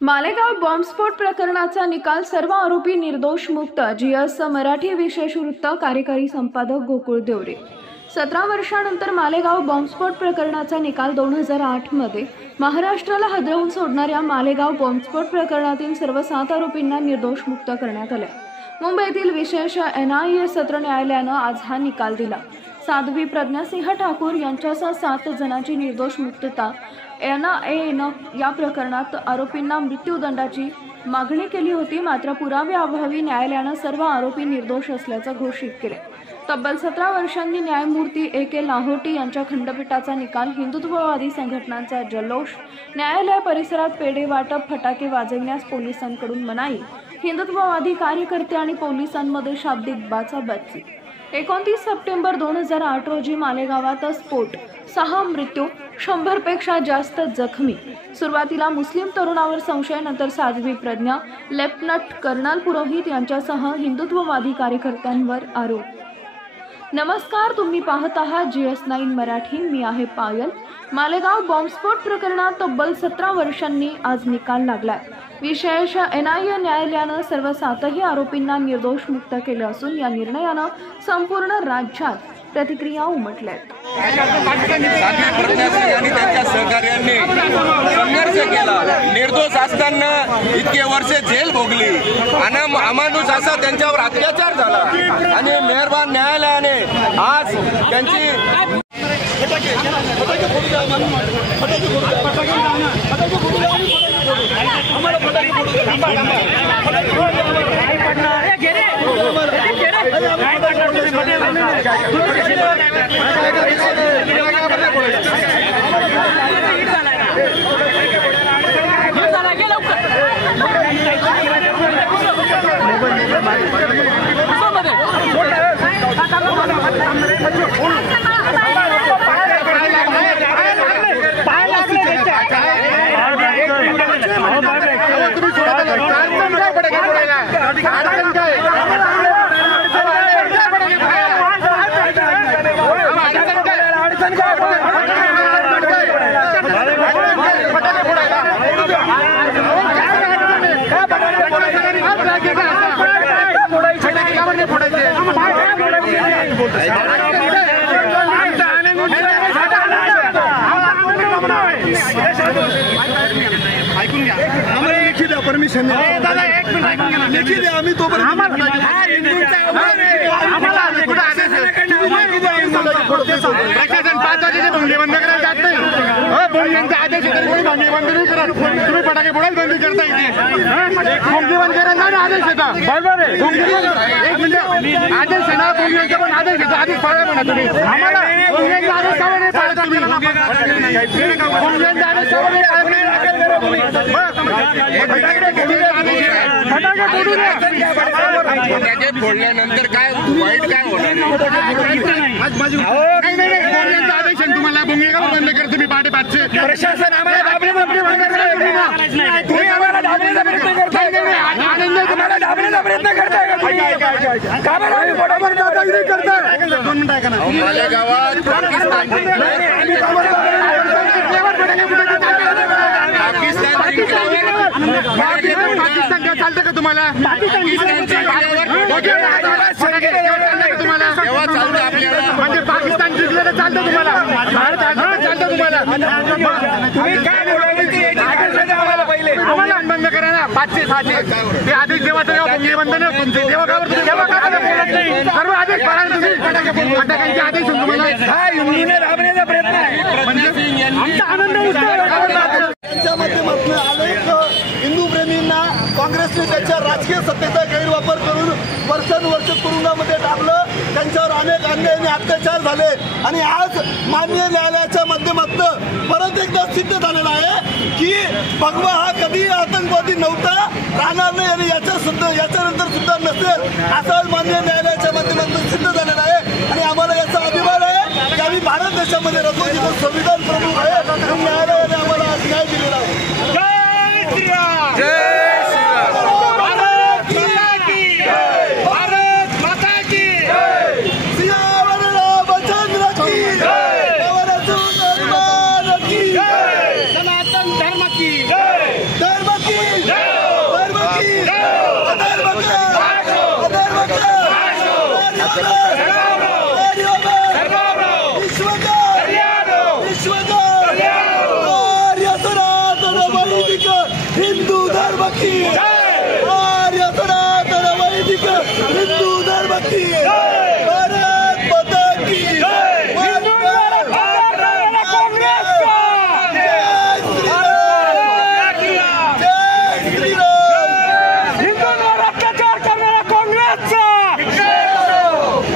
मालेगाव बॉम्बस्फोट प्रकरणाचा निकाल, सर्व आरोपी निर्दोष मुक्त. जीएस मराठी विशेष वृत्त, कार्यकारी संपादक गोकुळ देवरे. 17 वर्षांनंतर मालेगाव बॉम्बस्फोट प्रकरणाचा निकाल 2008 मध्ये महाराष्ट्राला हादरवून सोडणाऱ्या मालेगाव बॉम्बस्फोट प्रकरणातील सर्व 7 आरोपींना निर्दोष मुक्त करण्यात आले. मुंबईतील विशेष NIA सत्र न्यायालयानं आज हा निकाल दिला. साध्वी प्रज्ञासिंह ठाकूर यांच्यासह 7 जणांची निर्दोष मुक्तता. NIAनं या प्रकरणात आरोपींना मृत्यूदंडाची मागणी केली होती, मात्र पुराव्याअभावी न्यायालयानं सर्व आरोपी निर्दोष असल्याचं घोषित केले. तब्बल 17 वर्षांनी न्यायमूर्ती AK लाहोटी यांच्या खंडपीठाचा निकाल. हिंदुत्ववादी संघटनांचा जल्लोष, न्यायालय परिसरात पेढे वाटप, फटाके वाजविण्यास पोलिसांकडून मनाई, हिंदुत्ववादी कार्यकर्ते आणि पोलिसांमध्ये शाब्दिक बाचाबाची. 29 सप्टेंबर 2008 रोजी मालेगावात स्फोट, 6 मृत्यू, 100 पेक्षा जास्त जखमी. सुरुवातीला मुस्लिम तरुणावर संशय, नंतर साध्वी प्रज्ञा, लेफ्टनंट कर्नल पुरोहित यांच्यासह हिंदुत्ववादी कार्यकर्त्यांवर आरोप. नमस्कार, तुम्ही पाहत आहात GS9 मराठी. मी आहे पायल. मालेगाव बॉम्बस्फोट प्रकरणात तब्बल 17 वर्षांनी आज निकाल लागलाय. विशेष NIA न्यायालयानं सर्व 7ही आरोपींना निर्दोष मुक्त केलं असून या निर्णयानं संपूर्ण राज्यात प्रतिक्रिया उमटल्यात. साध्वी प्रज्ञासिंह यांनी त्यांच्या सहकार्यांनी संघर्ष केला. निर्दोष असताना इतके वर्षे जेल भोगली. अमानुष असा त्यांच्यावर अत्याचार झाला आणि मेहरबान न्यायालयाने आज त्यांची ऐकून घ्या, आम्हाला लेखी द्या परमिशन. दादा एक मिनिट ऐकून घ्या, लेखी द्या. आम्ही तोपर्यंत प्रशासन 5 वाजेचे भंगे बंद करायला जात नाही. भंग्यांचे आदेश भंगे बंद नाही करत. तुम्ही फटाके फोडायला बंद करता इथे. भंगे बंद करायला ना आदेश येतात. बरोबर आहे. एक मिनिट, आदेश आहे ना भंग्यांचा, पण आदेश येतो. आदेश पाळा म्हणा तुम्ही. आम्हाला भंग्यांचा आदेश का नाही पाळता तुम्ही? भंग्यांचा आदेश का नाही फटाके फोडल्यानंतर काय वाईट काय होणार नाही. आदेश आहे तुम्हाला. भंगे का बंद करत तुम्ही 5:30चे. प्रशासन आम्हाला दाबण्याचा प्रयत्न करताय का? मालेगावात पाकिस्तान चालतं का तुम्हाला? म्हणजे पाकिस्तान जिंकलं तर चालतं तुम्हाला? भारत चालतं तुम्हाला? तुम्ही काय बोलायला पहिले आम्हाला बंद करा ना. 5चे 6चे ते आदेश देवाचं तेव्हा भंगे बंद न तुमचे तेव्हा बोलत नाही. सर्व आदेश पाळा तुम्ही. फटाक्यांचे आदेश तुम्हाला दाबण्याचा प्रयत्न आहे. म्हणजे आमचा आनंद त्यांच्या माध्यमातून अनेक हिंदू प्रेमींना काँग्रेसने त्याच्या राजकीय सत्तेचा गैरवापर करून वर्षानुवर्ष तुरुंगामध्ये टाकलं. त्यांच्यावर अनेक अन्याय आणि अत्याचार झाले आणि आज माननीय न्यायालयाच्या माध्यमातून परत एकदा सिद्ध झालेलं आहे की भगवा हा कधी आतंकवादी नव्हता, राहणार नाही आणि याच्यानंतर सुद्धा नसेल, असं माननीय न्यायालयाच्या माध्यमातून सिद्ध झालेलं आहे. आणि आम्हाला याचा अभिमान आहे की आम्ही भारत देशामध्ये राहतो जिथे संविधान प्रमुख आहे. न्यायालयाने आम्हाला न्याय दिलेला आहे. जय श्रीराम. जय श्रीराम. भारत माता की जय. भारत माता की जय. सियावर रामचंद्र की जय. सनातन धर्म की जय. धर्म की हिंदू धर्म की आर्य सनातन वैदिक हिंदू धर्म की भारत माता की हिंदूंवर अत्याचार करणारा काँग्रेसचा,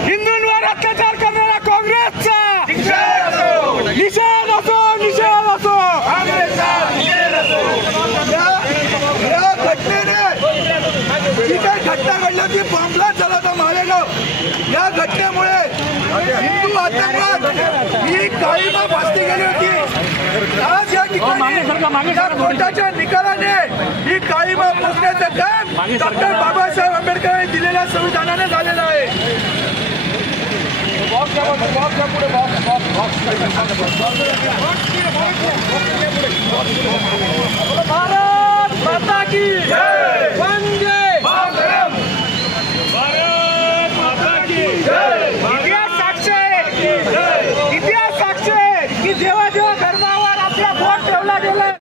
हिंदूंवर अत्याचार करणारा काँग्रेसचा निषेध असो, निषेध असो. या घटनेने जी काही घटना घडली ती बॉम्बला झाला होता मालेगाव. या घटनेमुळे हिंदू आतंकवाद ही काळीमा भासली गेली होती. आज या ठिकाणी या कोर्टाच्या निकालाने ही काळीमा पुसण्याचं काम डॉक्टर बाबासाहेब आंबेडकरांनी दिलेल्या संविधानाने झालेलं आहे. बॉक्स